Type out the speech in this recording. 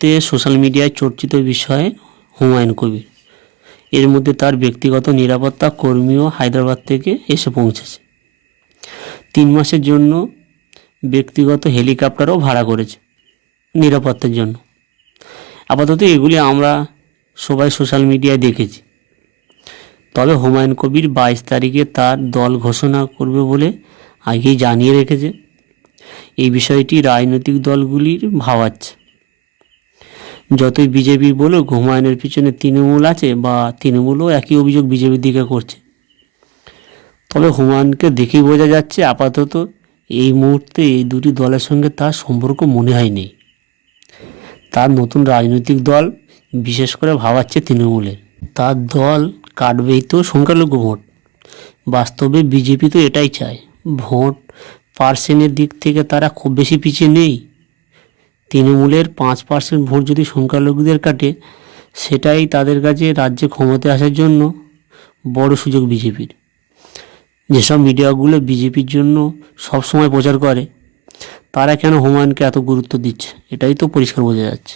মুহূর্তে সোশ্যাল মিডিয়ায় চর্চিত বিষয় হুমায়ুন কবির। এর মধ্যে তার ব্যক্তিগত নিরাপত্তা কর্মীও হায়দ্রাবাদ থেকে এসে পৌঁছেছে। 3 মাসের জন্য ব্যক্তিগত হেলিকপ্টারও ভাড়া করেছে নিরাপত্তার জন্য। আপাতত এগুলি আমরা সবাই সোশ্যাল মিডিয়ায় দেখেছি। তবে হুমায়ুন কবির 22 তারিখে তার দল ঘোষণা করবে বলে আগেই জানিয়ে রেখেছে। এই বিষয়টি রাজনৈতিক দলগুলির ভাবাচ্ছে। যতই বিজেপি বলুক হুমায়ুনের পিছনে তৃণমূল আছে, বা তৃণমূলও একই অভিযোগ বিজেপির দিকে করছে, তবে হুমায়ুনকে দেখেই বোঝা যাচ্ছে আপাতত এই মুহূর্তে এই দুটি দলের সঙ্গে তার সম্পর্ক মনে হয় নেই। তার নতুন রাজনৈতিক দল বিশেষ করে ভাবাচ্ছে তৃণমূলের। তার দল কাটবেই তো সংখ্যালঘু ভোট। বাস্তবে বিজেপি তো এটাই চায়। ভোট পার্সেন্টের দিক থেকে তারা খুব বেশি পিছিয়ে নেই। তৃণমূলের 5% ভোট যদি সংখ্যালঘুদের কাটে, সেটাই তাদের কাছে রাজ্যে ক্ষমতায় আসার জন্য বড় সুযোগ বিজেপির। যেসব মিডিয়াগুলো বিজেপির জন্য সবসময় প্রচার করে, তারা কেন হুমায়ুনকে এত গুরুত্ব দিচ্ছে, এটাই তো পরিষ্কার বোঝা যাচ্ছে।